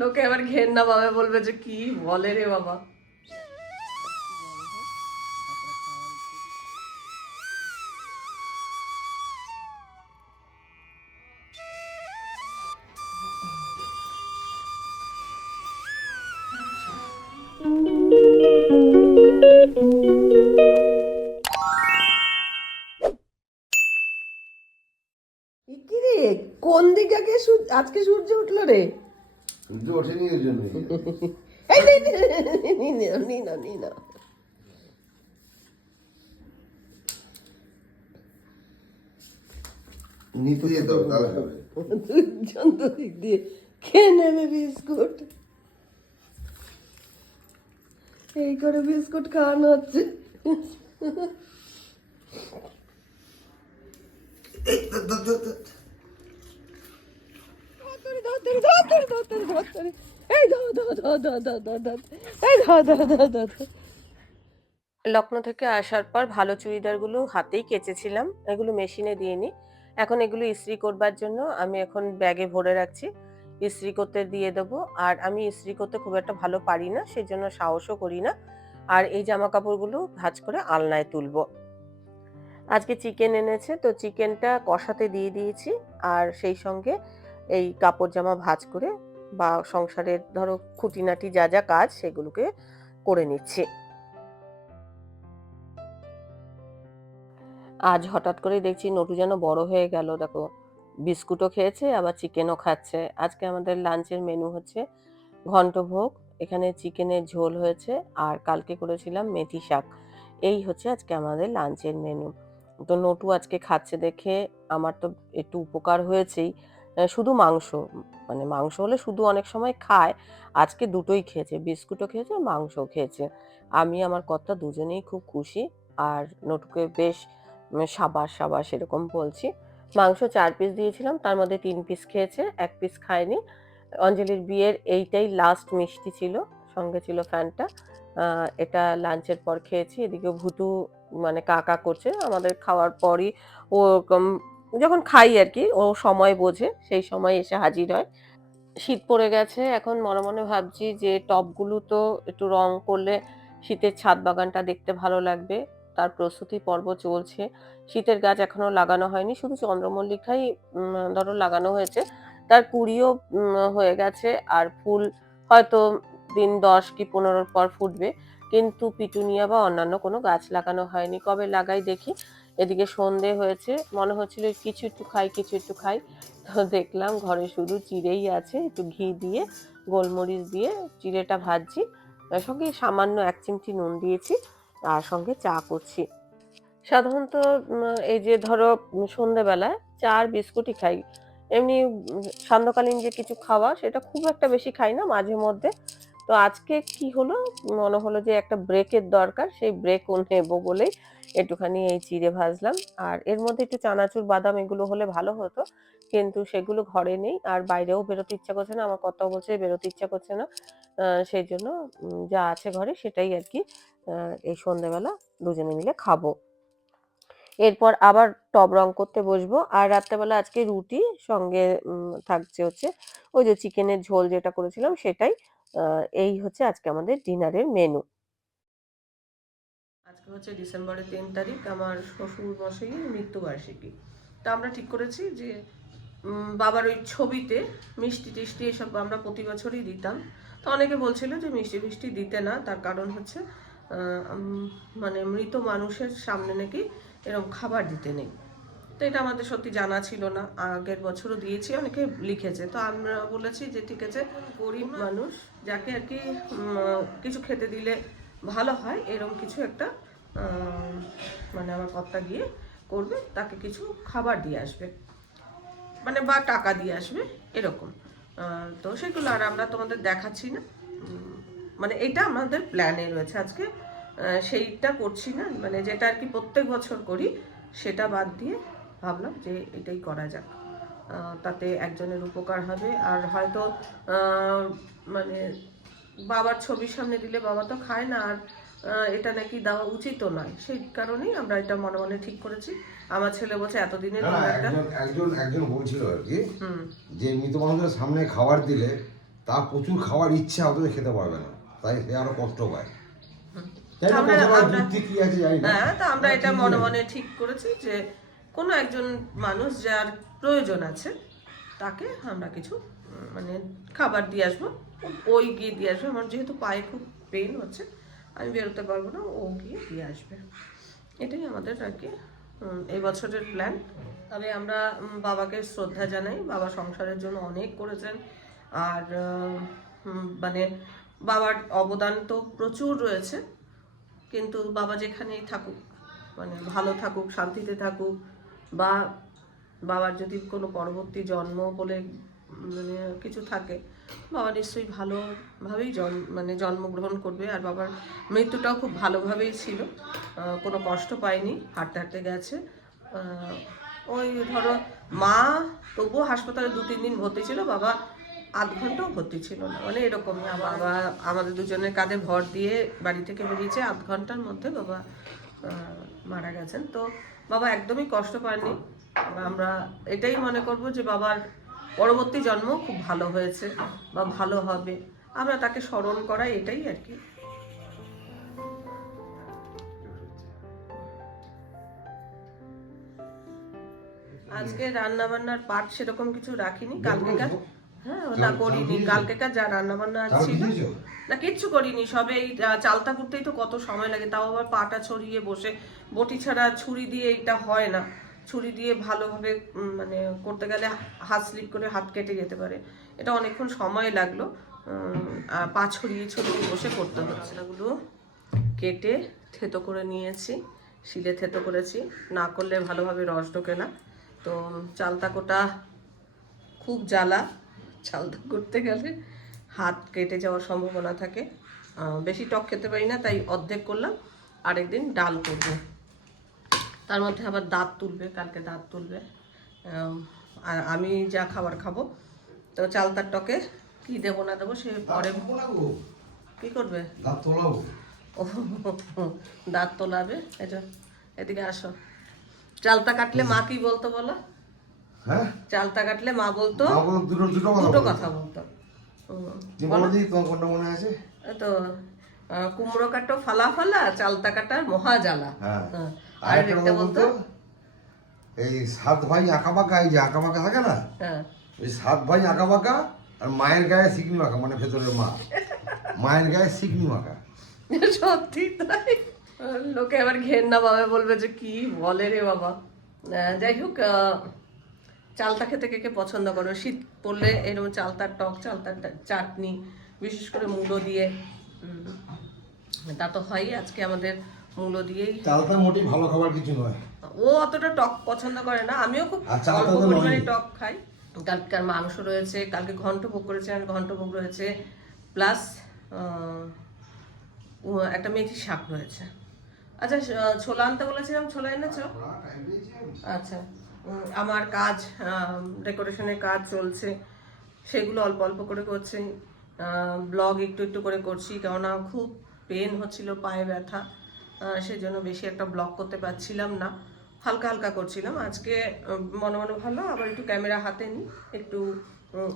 লোকে আবার ঘেন্না পাবে বলবে যে কি বলে রে বাবা। কোন দিকে আজকে সূর্য উঠল রে? সূর্য ওঠেনি ওই জন্য এই নে, নে, নে, নে, নে, না, নে না। নিতে যেতে হবে তাহলে হবে দুজন দুদিক দিয়ে খেয়ে নেবে বিস্কুট এই করে বিস্কুট খাওয়ানো হচ্ছে এই, ধর থেকে আসার পর ভালো চুড়িদারগুলো হাতেই কেচেছিলাম। এগুলো মেশিনে দিয়ে নিই এখন এগুলো ইস্ত্রি করবার জন্য আমি এখন ব্যাগে ভরে রাখছি। ইস্ত্রি করতে দিয়ে দেবো। আর আমি ইস্ত্রি করতে খুব একটা ভালো পারি না সেই জন্য সাহসও করি না। আর এই জামা কাপড়গুলো ভাজ করে আলনায় তুলবো। আজকে চিকেন এনেছে, তো চিকেনটা কষাতে দিয়ে দিয়েছি। আর সেই সঙ্গে এই কাপড় জামা ভাজ করে বা সংসারের ধরো খুঁটিনাটি যা যা কাজ সেগুলোকে করে নিচ্ছি। আজ হঠাৎ করে দেখছি নটু যেন বড় হয়ে গেল। দেখো, বিস্কুটও খেয়েছে, আবার চিকেনও খাচ্ছে। আজকে আমাদের লাঞ্চের মেনু হচ্ছে ঘন্টভোগ এখানে চিকেনের ঝোল হয়েছে, আর কালকে করেছিলাম মেথি শাক। এই হচ্ছে আজকে আমাদের লাঞ্চের মেনু। তো নটু আজকে খাচ্ছে দেখে, আমার তো একটু উপকার হয়েছেই। শুধু মাংস। মানে মাংস হলে শুধু অনেক সময় খায়। আজকে দুটোই খেয়েছে, বিস্কুটও খেয়েছে মাংসও খেয়েছে। আমি, আমার কর্তা দুজনেই খুব খুশি। আর নটুকে বেশ সাবাস সাবাস এরকম বলছি। মাংস চার পিস দিয়েছিলাম, তার মধ্যে তিন পিস খেয়েছে, এক পিস খায়নি। অঞ্জলির বিয়ের এইটাই লাস্ট মিষ্টি ছিল, সঙ্গে ছিল ফ্যানটা। এটা লাঞ্চের পর খেয়েছি। এদিকে ভুতু মানে কাকা করছে, আমাদের খাওয়ার পরই ওরকম যখন খাই আর কি ও সময় বোঝে, সেই সময় এসে হাজির হয়। শীত পড়ে গেছে, এখন মনে মনে ভাবছি যে টবগুলো তো একটু রং করলে শীতের ছাদ বাগানটা দেখতে ভালো লাগবে, তার প্রস্তুতি পর্ব চলছে। শীতের গাছ এখনও লাগানো হয়নি, শুধু চন্দ্রমল্লিকাই ধরো লাগানো হয়েছে। তার কুড়িও হয়ে গেছে, আর ফুল হয়তো দিন দশ কি পনেরোর পর ফুটবে, কিন্তু পিটুনিয়া বা অন্যান্য কোনো গাছ লাগানো হয়নি। কবে লাগাই দেখি এদিকে সন্ধে হয়েছে, মনে হচ্ছিল কিছু একটু খাই, কিছু একটু খাই। তো দেখলাম ঘরে শুধু চিড়েই আছে, একটু ঘি দিয়ে, গোলমরিচ দিয়ে চিড়েটা ভাজছি সঙ্গে সামান্য এক চিমটি নুন দিয়েছি আর সঙ্গে চা করছি। সাধারণত এই যে ধরো সন্ধেবেলায় চা আর বিস্কুটই খাই। এমনি সান্ধ্যকালীন যে কিছু খাওয়া, সেটা খুব একটা বেশি খাই না মাঝে মধ্যে। তো আজকে কি হলো? মনে হলো যে একটা ব্রেকের দরকার, সেই ব্রেক নেব বলেই একটুখানি এই চিড়ে ভাজলাম। আর এর মধ্যে একটু চানাচুর, বাদাম এগুলো হলে ভালো হতো। কিন্তু সেগুলো ঘরে নেই। আর বাইরেও বেরোতে ইচ্ছা করছে না। আমার কত বলছে বেরোতে ইচ্ছা করছে না। সেই জন্য যা আছে ঘরে সেটাই আর কি এই সন্ধ্যেবেলা দুজনে মিলে খাব। এরপর আবার টব রং করতে বসবো। আর রাত্রেবেলা আজকে রুটি সঙ্গে থাকছে হচ্ছে ওই যে চিকেনের ঝোল যেটা করেছিলাম সেটাই। এই হচ্ছে আজকে আমাদের ডিনারের মেনু আজকে হচ্ছে ডিসেম্বরের তিন তারিখ আমার শ্বশুর মশাইয়ের মৃত্যুবার্ষিকী। তা আমরা ঠিক করেছি যে বাবার ওই ছবিতে মিষ্টি টিষ্টি এসব আমরা প্রতি বছরই দিতাম। তো অনেকে বলছিল যে মিষ্টি ফিষ্টি দিতে না, তার কারণ হচ্ছে মানে মৃত মানুষের সামনে নাকি এরকম খাবার দিতে নেই। তো এটা আমাদের সত্যি জানা ছিল না, আগের বছরও দিয়েছি, অনেকে লিখেছে। তো আমরা বলেছি যে ঠিক আছে, গরিব মানুষ যাকে আর কি কিছু খেতে দিলে ভালো হয় এরকম কিছু একটা মানে আমার কর্তা গিয়ে করবে, তাকে কিছু খাবার দিয়ে আসবে। মানে বা টাকা দিয়ে আসবে, এরকম। তো সেগুলো আর আমরা তোমাদের দেখাচ্ছি না। মানে এটা আমাদের প্ল্যানে রয়েছে। আজকে সেইটা করছি না। মানে যেটা আর কি প্রত্যেক বছর করি, সেটা বাদ দিয়ে ভাবলাম যে এটাই করা যাক। তাতে একজনের উপকার হবে। আর হয়তো মানে বাবার ছবির সামনে দিলে বাবা তো খায় না। আর এটা নাকি দেওয়া উচিত নয়। সেই কারণেই আমরা এটা মনে মনে ঠিক করেছি। আমার ছেলে বলছে এতদিনের একজন একজন বলছিল আর কি যে মৃত মানুষের সামনে খাবার দিলে তার প্রচুর খাওয়ার ইচ্ছা অথচ খেতে পারবে না। তাই সে আরও কষ্ট পায়। হ্যাঁ তা আমরা এটা মনে মনে ঠিক করেছি যে কোনো একজন মানুষ যার প্রয়োজন আছে তাকে আমরা কিছু মানে খাবার দিয়ে আসব ওই গিয়ে দিয়ে আসবে। আমার যেহেতু পায়ে খুব পেন হচ্ছে আমি বেরোতে পারব না, ও গিয়ে দিয়ে আসবে। এটাই আমাদের আর কি এই বছরের প্ল্যান তবে আমরা বাবাকে শ্রদ্ধা জানাই। বাবা সংসারের জন্য অনেক করেছেন। আর মানে বাবার অবদান তো প্রচুর রয়েছে। কিন্তু বাবা যেখানেই থাকুক মানে ভালো থাকুক, শান্তিতে থাকুক, বা বাবার যদি কোনো পরবর্তী জন্ম বলে মানে কিছু থাকে বাবা নিশ্চয়ই ভালোভাবেই জন্ম মানে জন্মগ্রহণ করবে আর বাবার মৃত্যুটাও খুব ভালোভাবেই ছিল। কোনো কষ্ট পায়নি, হাঁটতে হাঁটতে গেছে। ওই ধরো মা তবুও হাসপাতালে দু তিন দিন ভর্তি ছিল, বাবা আধ ঘন্টাও ভর্তি ছিল না। মানে এরকমই আমার বাবা আমাদের দুজনের কাঁধে ভর দিয়ে বাড়ি থেকে বেরিয়েছে, আধ ঘণ্টার মধ্যে বাবা মারা গেছেন। তো বাবা একদমই কষ্ট পাননি। আমরা এটাই মনে করব যে বাবার পরবর্তী জন্ম খুব ভালো হয়েছে বা ভালো হবে। আমরা তাকে স্মরণ করাই এটাই আর কি। আজকে রান্না বান্নার পাট সেরকম কিছু রাখিনি। কালকেকার? হ্যাঁ না করিনি। কালকেকার যা রান্না বান্না ছিল। না কিচ্ছু করিনি। সবে এই চালতা করতেই তো কত সময় লাগে। তাও আবার পাটা ছড়িয়ে বসে বটি ছাড়া ছুরি দিয়ে এটা হয় না। ছুরি দিয়ে ভালোভাবে মানে করতে গেলে হাত স্লিপ করে হাত কেটে যেতে পারে। এটা অনেকক্ষণ সময় লাগল পা ছড়িয়ে ছড়িয়ে বসে করতে হচ্ছে এগুলো কেটে থেতো করে নিয়েছি, শিলে থেতো করেছি। না করলে ভালোভাবে রস ঢোকে না। তো চালতা কোটা খুব জ্বালা, চালতা করতে গেলে হাত কেটে যাওয়ার সম্ভাবনা থাকে। বেশি টক খেতে পারি না, তাই অর্ধেক করলাম। আরেকদিন ডাল করব। তার মধ্যে আবার দাঁত তুলবে কালকে দাঁত তুলবে। আর আমি যা খাবার খাব তো চালতার টকে কি দেবো না দেবো সে পরে কি করবে? দাঁত তোলাবো? ও দাঁত তোলাবে? এই এদিকে আসো। চালতা কাটলে মা কি বলতো বলো? হ্যাঁ? চালতা কাটলে মা বলতো দুটো দুটো কথা দুটো কথা বলতো। মনে আছে? তো কুমড়ো কাটো ফালা ফালা চালতা কাটার মহাজালা। হ্যাঁ। হ্যাঁ। আর একটা কথা বলতো? বলতো? এই সাত ভাই আঁকা বাঁকা এই যে আঁকা বাঁকা থাকে না? হ্যাঁ। ওই সাত ভাই আঁকা বাঁকা আর মায়ের গায়ে সিকনি মাখা মানে ভেতরের মা। মায়ের গায়ে সিকনি মাখা। সত্যি তাই? লোকে আবার ঘেন্না পাবে বলবে যে কি বলে রে বাবা। যাই হোক চালতা খেতে কে কে পছন্দ করো? শীত পড়লে এরকম চালতার টক চালতার চাটনি বিশেষ করে মূলো দিয়ে। তা তো হয়ই আজকে আমাদের মূলো দিয়েই। চালটা মোটেই ভালো খাবার কিছু নয়। ও অতটা টক পছন্দ করে না আমিও খুব অল্প পরিমাণে টক খাই। কালকার মাংস রয়েছে কালকে ঘন্ট ভোগ করেছে আর ঘন্ট ভোগ রয়েছে প্লাস একটা মেথি শাক রয়েছে। আচ্ছা ছোলা আনতে বলেছিলাম ছোলা এনেছো? আচ্ছা আমার কাজ ডেকোরেশনের কাজ চলছে। সেগুলো অল্প অল্প করে করছি। ব্লগ একটু একটু করে করছি কেননা খুব পেন হচ্ছিল পায়ে ব্যথা। সেজন্য বেশি একটা ব্লগ করতে পারছিলাম না। হালকা হালকা করছিলাম। আজকে মনে মনে ভালো, আবার একটু ক্যামেরা হাতে নিই, একটু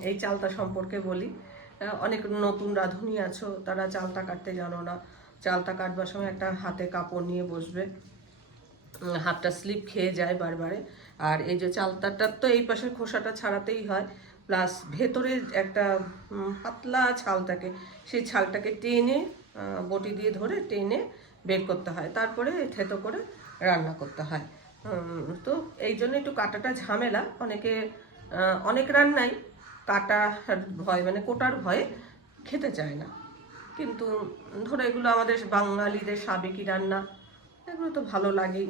এই চালতা সম্পর্কে বলি। অনেক নতুন রাঁধুনি আছো, তারা চালতা কাটতে জানো না। চালতা কাটবার সময় একটা হাতে কাপড় নিয়ে বসবে। হাতটা স্লিপ খেয়ে যায় বারবারে। আর এই যে চালতাটার তো এই পাশের খোসাটা ছাড়াতেই হয়। প্লাস ভেতরে একটা পাতলা ছাল থাকে সেই ছালটাকে টেনে বটি দিয়ে ধরে টেনে বের করতে হয়। তারপরে থেতো করে রান্না করতে হয়। তো এই জন্য একটু কাটাটা ঝামেলা। অনেকে অনেক রান্নাই কাটা ভয় মানে কোটার ভয়ে খেতে চায় না। কিন্তু ধরো এগুলো আমাদের বাঙালিদের সাবেকি রান্না, এগুলো তো ভালো লাগেই।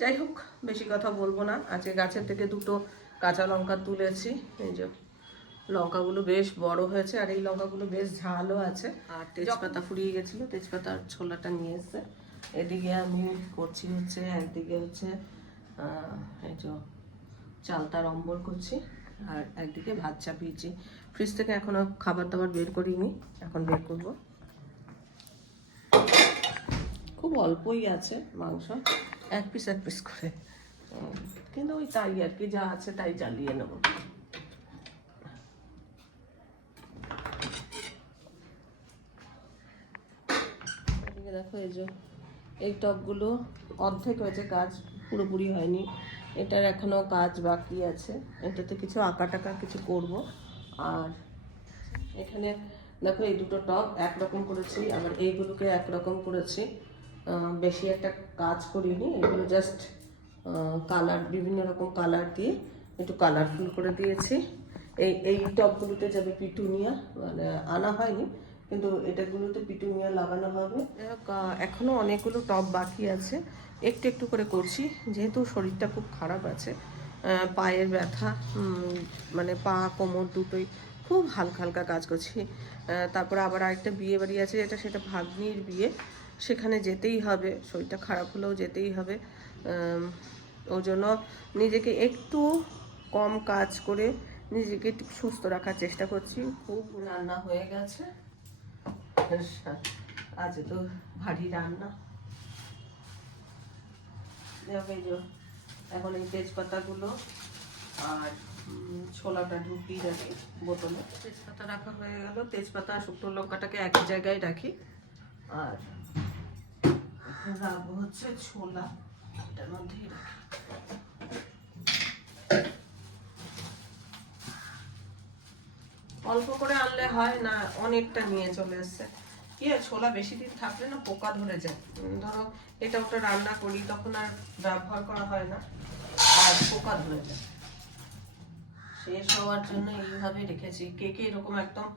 যাই হোক, বেশি কথা বলব না। আজকে গাছের থেকে দুটো কাঁচা লঙ্কা তুলেছি। এই যে লঙ্কাগুলো বেশ বড় হয়েছে আর এই লঙ্কাগুলো বেশ ঝালও আছে। আর তেজপাতা ফুরিয়ে গেছিল তেজপাতার ছোলাটা নিয়ে এসে এদিকে আমি করছি হচ্ছে একদিকে হচ্ছে এই যে চালতার অম্বল করছি আর একদিকে ভাত চাপিয়েছি। ফ্রিজ থেকে এখনও খাবার দাবার বের করিনি এখন বের করব। খুব অল্পই আছে মাংস এক পিস এক পিস করে। কিন্তু ওই তাই আর কি যা আছে তাই জ্বালিয়ে নেব। দেখো এই এই টবগুলো অর্ধেক হয়েছে, কাজ পুরোপুরি হয়নি। এটার এখনও কাজ বাকি আছে। এটাতে কিছু আঁকা টাকা কিছু করব। আর এখানে দেখো এই দুটো টপ একরকম করেছি, আবার এইগুলোকে একরকম করেছি। বেশি একটা কাজ করিনি। এগুলো জাস্ট কালার বিভিন্ন রকম কালার দিয়ে একটু কালারফুল করে দিয়েছি। এই এই টপগুলোতে যাবে পিটুনিয়া মানে আনা হয়নি। কিন্তু এটাগুলোতে পিটুনিয়া লাগানো হবে। যাই হোক, আহ, এখনও অনেকগুলো টপ বাকি আছে। একটু একটু করে করছি যেহেতু শরীরটা খুব খারাপ আছে পায়ের ব্যথা মানে পা কোমর দুটোই খুব হালকা হালকা কাজ করছি। তারপরে আবার আরেকটা বিয়ে বাড়ি আছে যেটা সেটা ভাগ্নির বিয়ে। সেখানে যেতেই হবে শরীরটা খারাপ হলেও যেতেই হবে। ওই জন্য নিজেকে একটু কম কাজ করে নিজেকে একটু সুস্থ রাখার চেষ্টা করছি। খুব রান্না হয়ে গেছে। আজ তো ভারী রান্না। এখন এই তেজপাতাগুলো আর ছোলাটা ঢুকিয়ে রাখি বোতলে। তেজপাতা রাখা হয়ে গেল। তেজপাতা শুকনো লঙ্কাটাকে এক জায়গায় রাখি। আর রাখব হচ্ছে ছোলা। এটার মধ্যেই রাখি। অল্প করে আনলে হয় না, অনেকটা নিয়ে চলে এসছে। কি ছোলা বেশি দিন থাকলে না পোকা ধরে যায়। ধরো এটা ওটা রান্না করি, তখন আর ব্যবহার করা হয় না, আর পোকা ধরে যায়। শেষ হওয়ার জন্য এইভাবে রেখেছি। কে কে এরকম একদম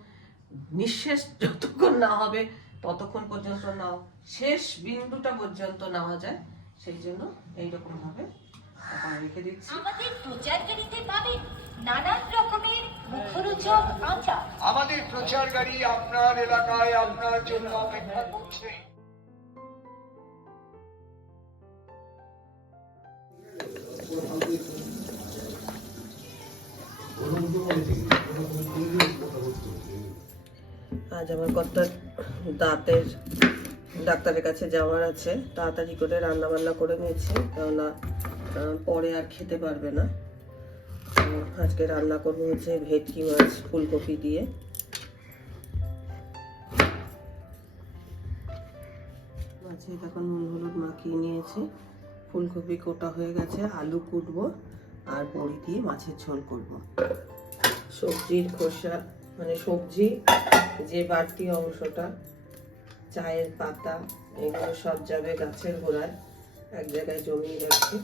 নিঃশেষ যতক্ষণ না হবে, ততক্ষণ পর্যন্ত নাও। শেষ বিন্দুটা পর্যন্ত নেওয়া যায়। সেই জন্য এইরকম ভাবে রেখে দিচ্ছি। আমাদের পাবেন নানান রকমের মুখরোচক আচার। আমাদের প্রচার গাড়ি আপনার এলাকায় আপনার জন্য অপেক্ষা করছে। আজ আমার কর্তার দাঁতের ডাক্তারের কাছে যাওয়ার আছে। তাড়াতাড়ি করে রান্না বান্না করে নিয়েছি কেননা আহ, পরে আর খেতে পারবে না। আজকে রান্না করব হচ্ছে ভেটকি মাছ, ফুলকপি দিয়ে। মাছে এখন নুন, হলুদ মাখিয়ে নিয়েছি। ফুলকপি কোটা হয়ে গেছে, আলু কুটবো আর বড়ি দিয়ে মাছের ঝোল করব। সবজির খোসা মানে সবজি, যে বাড়তি অংশটা, চায়ের পাতা, এগুলো সব যাবে গাছের গোড়ায়, এক জায়গায় জমিয়ে রাখছি।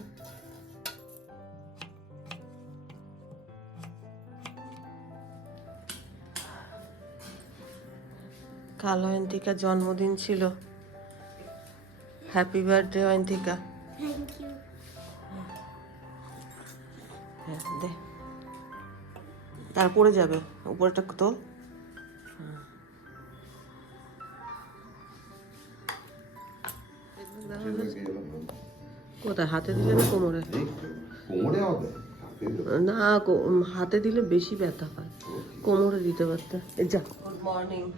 কাল অয়ন্তিকার জন্মদিন ছিল। Happy birthday Ayantika. হ্যাঁ দে। তারপরে যাবে উপরটা তো কোথায়? হাতে দিলে না কোমরে? কোমরে হবে। না কো- হাতে দিলে বেশি ব্যথা হয়। কোমরে দিতে পারতে। যা। গুড মর্নিং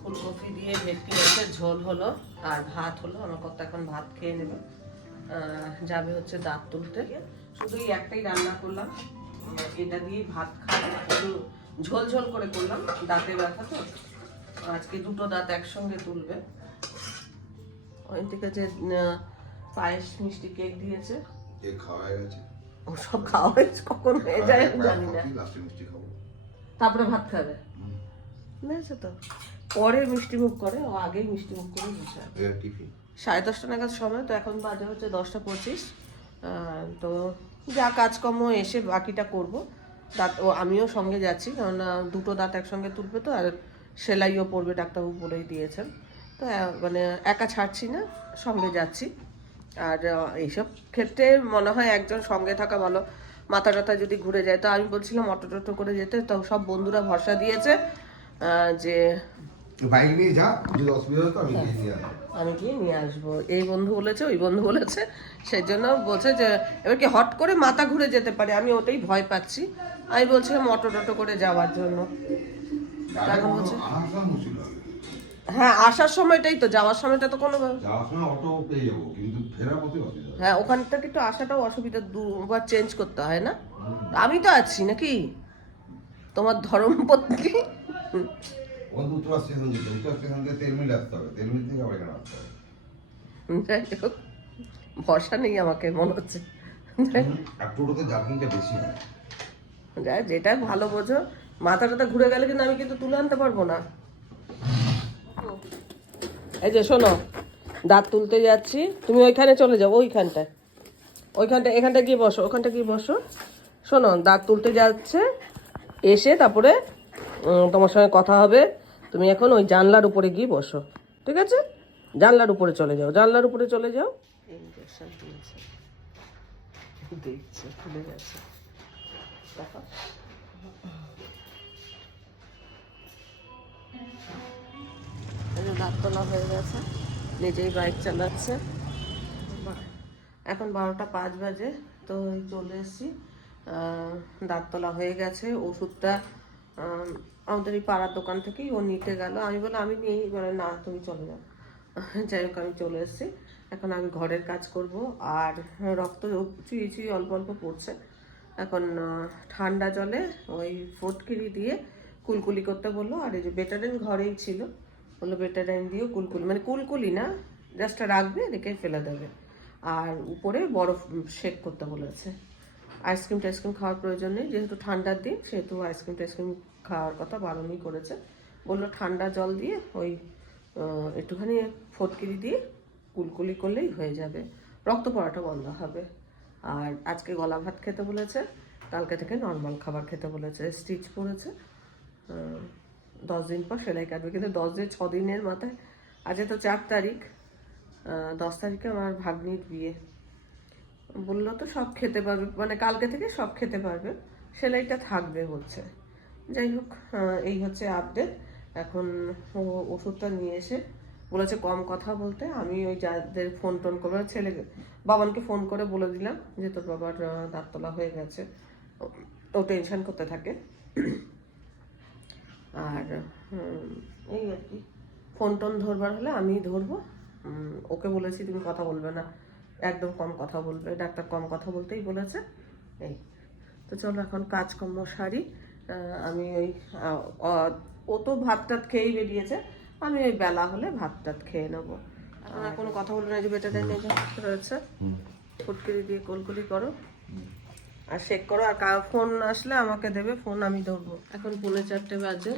ফুলকপি দিয়ে ভেটকি মাছের ঝোল হলো আর ভাত হলো। আমার কত এখন ভাত খেয়ে নেবে। যাবে হচ্ছে দাঁত তুলতে। শুধু এই একটাই রান্না করলাম। এটা দিয়ে ভাত খাব। ঝোল ঝোল করে করলাম। দাঁতে ব্যথা তো। আজকে দুটো দাঁত একসঙ্গে তুলবে। ওই থেকে যে পায়েস মিষ্টি কেক দিয়েছে। এ খাওয়া হয়ে গেছে। ও সব খাওয়া হয়েছে কখন হয়ে যায় আমি জানি না। তারপরে ভাত খাবে। বুঝেছ তো। পরে মিষ্টি মুখ করে ও আগেই মিষ্টি মুখ করে বসে সাড়ে দশটা নাগাদ সময় তো এখন বাজে হচ্ছে দশটা পঁচিশ। তো যা কাজকর্ম এসে বাকিটা করব। দাঁত ও আমিও সঙ্গে যাচ্ছি কারণ দুটো দাঁত একসঙ্গে তুলবে তো আর সেলাইও পড়বে ডাক্তারবাবু বলেই দিয়েছেন। তো মানে একা ছাড়ছি না সঙ্গে যাচ্ছি। আর এইসব ক্ষেত্রে মনে হয় একজন সঙ্গে থাকা ভালো। মাথা টাথা যদি ঘুরে যায় তো আমি বলছিলাম অটো টোটো করে যেতে তো সব বন্ধুরা ভরসা দিয়েছে। যে বাইক নিয়ে যা যদি অসুবিধা হতো আমি গিয়ে নিয়ে আসব। আমি গিয়ে নিয়ে আসব। এই বন্ধু বলেছে ওই বন্ধু বলেছে সেই জন্য বলছে যে এবার কি হট করে মাথা ঘুরে যেতে পারে আমি ওটাই ভয় পাচ্ছি। আমি বলছিলাম অটো টোটো করে যাওয়ার জন্য। হ্যাঁ আসার সময়টাই তো যাওয়ার সময়টা তো কোনো অটো পেয়ে যাব কিন্তু ফেরার পথে হ্যাঁ ওখান থেকে একটু আসাটাও অসুবিধা দুবার চেঞ্জ করতে হয় না? আমি তো আছি নাকি? তোমার ধর্মপত্নী? ওখান উত্তরা স্টেশন যেতে উত্তরা স্টেশন থেকে তেলমিল আসতে হবে তেলমিল থেকে আবার এখানে আসতে হবে। যাই হোক ভরসা নেই আমাকে মনে হচ্ছে। আর টোটোতে জার্কিংটা বেশি হয়। যা যেটা ভালো বোঝো মাথা টাথা ঘুরে গেলে কিন্তু আমি কিন্তু তুলে আনতে পারব না। এই যে শোনো দাঁত তুলতে যাচ্ছি তুমি ওইখানে চলে যাও ওইখানটায়। ওইখানটা এখানটা গিয়ে বসো ওখানটা গিয়ে বসো। শোনো দাঁত তুলতে যাচ্ছে এসে তারপরে তোমার সঙ্গে কথা হবে। তুমি এখন ওই জানলার উপরে গিয়ে বসো, ঠিক আছে? জানলার উপরে চলে যাও, জানলার উপরে চলে যাও। গেছে। হয়ে গেছে, নিজেই বাইক চালাচ্ছে। এখন বারোটা পাঁচ বাজে, তো চলে এসেছি। দাঁত তোলা হয়ে গেছে, ওষুধটা আমাদের এই পাড়ার দোকান থেকেই ও নিতে গেল। আমি বলে আমি নিই। বলে, না, তুমি চলে যাও। যাই হোক, আমি চলে এসেছি। এখন আমি ঘরের কাজ করব। আর রক্ত চুই চুই অল্প অল্প পড়ছে। এখন ঠান্ডা জলে ওই ফটকিরি দিয়ে কুলকুলি করতে বলল। আর এই যে বেটারিন ঘরেই ছিল, বলল, বেটারিন দিয়েও কুলকুলি। মানে কুলকুলি না জাস্ট রাখবে, রেখে ফেলে দেবে। আর উপরে বরফ শেক করতে বলেছে। আইসক্রিম টাইসক্রিম খাওয়ার প্রয়োজন নেই, যেহেতু ঠান্ডার দিন, সেহেতু আইসক্রিম টাইসক্রিম খাওয়ার কথা বারণই করেছে। বলল, ঠান্ডা জল দিয়ে ওই একটুখানি ফটকিরি দিয়ে কুলকুলি করলেই হয়ে যাবে। রক্ত পড়াটা বন্ধ হবে। আর আজকে গলা ভাত খেতে বলেছে, কালকে থেকে নর্মাল খাবার খেতে বলেছে স্টিচ পড়েছে। দশ দিন পর সেলাই কাটবে। কিন্তু দশ দিন, ছ দিনের মাথায়। আজকে তো চার তারিখ। দশ তারিখে আমার ভাগ্নির বিয়ে। বলল, তো সব খেতে পারবে। মানে কালকে থেকে সব খেতে পারবে। সেলাইটা থাকবে বলছে। যাই হোক এই হচ্ছে আপডেট এখন ও ওষুধটা নিয়ে এসে বলেছে কম কথা বলতে। আমি ওই যাদের ফোন টোন করবে ছেলে বাবানকে ফোন করে বলে দিলাম যে তোর বাবার আহ, দাঁত তোলা হয়ে গেছে। ও- টেনশন করতে থাকে। আর এই আর কি। ফোন টোন ধরবার হলে আমি ধরবো। ওকে বলেছি তুমি কথা বলবে না। একদম কম কথা বলবে। ডাক্তার কম কথা বলতেই বলেছে। এই। তো চলো এখন কাজকর্ম সারি। আমি ওই ও তো ভাত টাত খেয়েই বেরিয়েছে। আমি ওই বেলা হলে ভাত টাত খেয়ে নেব। আর কোনো কথা বলব না যে বেটাটাই নিয়ে রয়েছে। ফুটকিরি দিয়ে কলকুলি করো। আর চেক করো আর কার ফোন আসলে আমাকে দেবে ফোন আমি ধরবো। এখন পৌনে চারটে বাজে।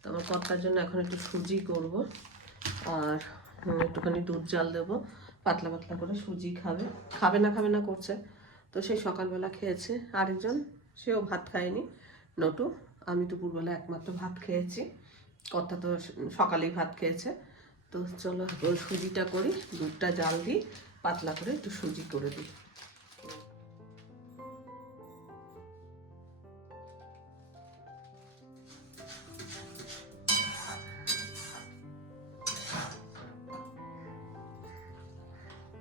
তো আমার কর্তার জন্য এখন একটু সুজি করব। আর একটুখানি দুধ জাল দেবো। পাতলা পাতলা করে সুজি খাবে। খাবে না খাবে না করছে। তো সেই সকালবেলা খেয়েছে আরেকজন। সেও ভাত খায়নি। নটু, আমি দুপুরবেলা একমাত্র ভাত খেয়েছি। কর্তা তো সকালেই ভাত খেয়েছে। তো চলো সুজিটা করি, দুধটা জাল দিই, পাতলা করে একটু সুজি করে দিই।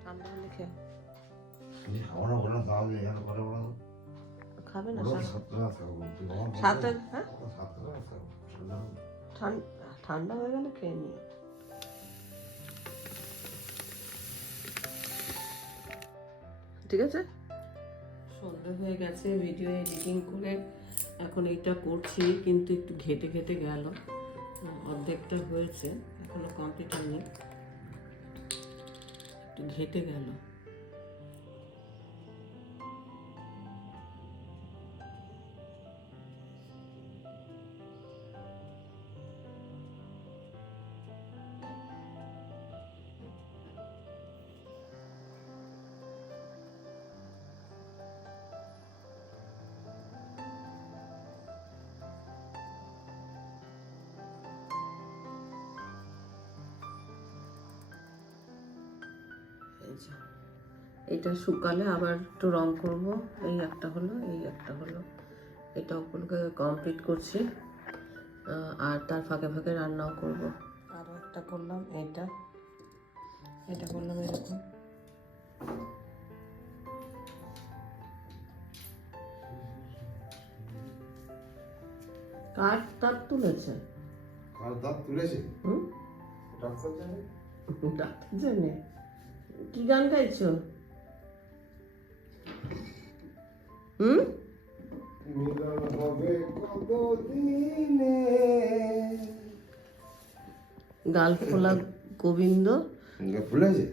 ঠান্ডা হলে খাবে না? সাথে হ্যাঁ? সাতটা ঠান্ডা হয়ে গেলে খেয়ে নিও। ঠিক আছে? সন্ধ্যা হয়ে গেছে ভিডিও এডিটিং করে এখন এইটা করছি কিন্তু একটু ঘেটে ঘেটে গেল। অর্ধেকটা হয়েছে এখনও কমপ্লিট হয়নি একটু ঘেটে গেল। এটা শুকালে আবার একটু রং করব। এই একটা হলো এই একটা হলো। এটা উপরকে কমপ্লিট করছি আর তার ফাঁকে ফাঁকে রান্নাও করব। আরও একটা করলাম এটা। এটা করলাম এরকম। কাঠ তার তুলেছে? কাল দাঁত তুলেছে? হুম? ডাক্তার জানে। ডাক্তার জানে। কি গান গাইছো? হুম? গাল ফোলা গোবিন্দ। ফুল আছে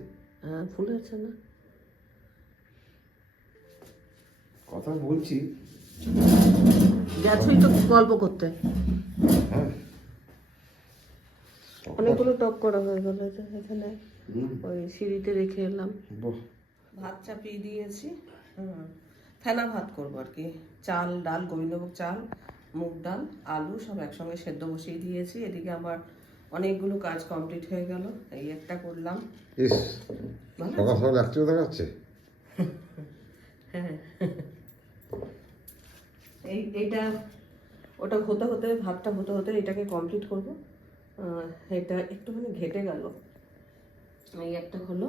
হ্যাঁ ফুল আছে না। কথা বলছি। গেছই তো গল্প করতে। হ্যাঁ। অনেকগুলো টপ করা হয়ে গেল এখানে ওই সিঁড়িতে রেখে এলাম। ভাত চাপিয়ে দিয়েছি। হুম। ফেনা ভাত করব আর কি। চাল ডাল গোবিন্দভোগ চাল মুগ ডাল আলু সব একসঙ্গে সেদ্ধ বসিয়ে দিয়েছি। এদিকে আমার অনেকগুলো কাজ কমপ্লিট হয়ে গেল এই একটা করলাম। সকাল সকাল হ্যাঁ। এই এইটা ওটা হতে হতে ভাতটা হতে হতে এটাকে কমপ্লিট করব। এটা একটুখানি ঘেটে গেল। এই একটা হলো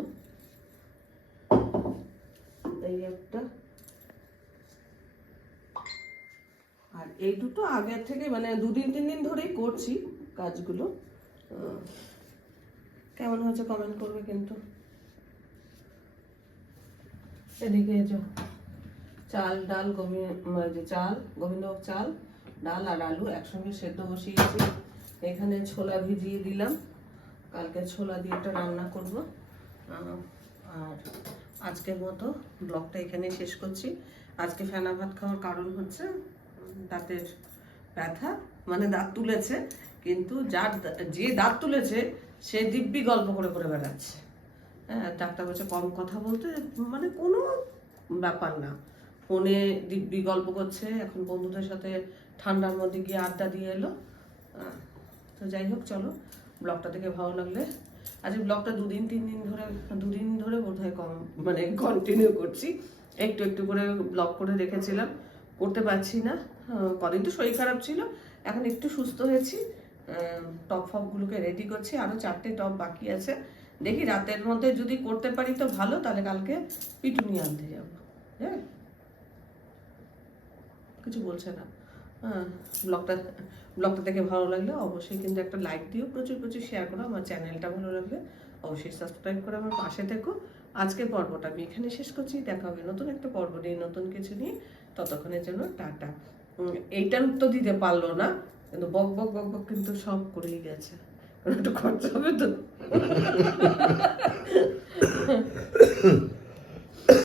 এই একটা আর এই দুটো আগের থেকে মানে দুদিন, তিন দিন ধরেই করছি কাজগুলো। কেমন হয়েছে কমেন্ট করবে কিন্তু? এদিকে চাল, ডাল গোবিন্দ যে চাল, গোবিন্দভোগ চাল, ডাল আর আলু একসঙ্গে সেদ্ধ বসিয়েছি। এখানে ছোলা ভিজিয়ে দিলাম। কালকে ছোলা দিয়ে একটা রান্না করব। আর আজকের মতো ব্লগটা এখানে শেষ করছি। আজকে ফেনা ভাত খাওয়ার কারণ হচ্ছে দাঁতের ব্যথা মানে দাঁত তুলেছে, কিন্তু যার যে দাঁত তুলেছে, সে দিব্যি গল্প করে করে বেড়াচ্ছে। হ্যাঁ ডাক্তার বলছে, কম কথা বলতে মানে কোনো ব্যাপার না। ফোনে দিব্যি গল্প করছে, এখন বন্ধুদের সাথে ঠান্ডার মধ্যে গিয়ে আড্ডা দিয়ে এলো। তো যাই হোক, চলো, ব্লগটা দেখে ভালো লাগলে। আজকে ব্লগটা দুদিন, তিন দিন ধরে, দুদিন ধরে বোধ হয় কম মানে কন্টিনিউ করছি। একটু একটু করে ব্লগ করে রেখেছিলাম। করতে পারছি না। কদিন তো শরীর খারাপ ছিল, এখন একটু সুস্থ হয়েছি। টপ ফপগুলোকে রেডি করছি আরও চারটে টপ বাকি আছে। দেখি রাতের মধ্যে যদি করতে পারি তো ভালো, তাহলে কালকে পিটুনি আনতে যাব। হ্যাঁ? কিছু বলছে না। হ্যাঁ ব্লগটা ব্লগটা দেখে ভালো লাগলে অবশ্যই কিন্তু একটা লাইক দিও। প্রচুর প্রচুর শেয়ার করো, আমার চ্যানেলটা ভালো লাগলে অবশ্যই সাবস্ক্রাইব করে, আমার পাশে থেকো। আজকের পর্বটা আমি এখানে শেষ করছি, দেখা হবে নতুন একটা পর্ব নিয়ে, নতুন কিছু নিয়ে। ততক্ষণের জন্য টাটা। এইটার উত্তর দিতে পারল না, কিন্তু বক বক বক বক কিন্তু সব করেই গেছে। একটু খরচা হবে তো?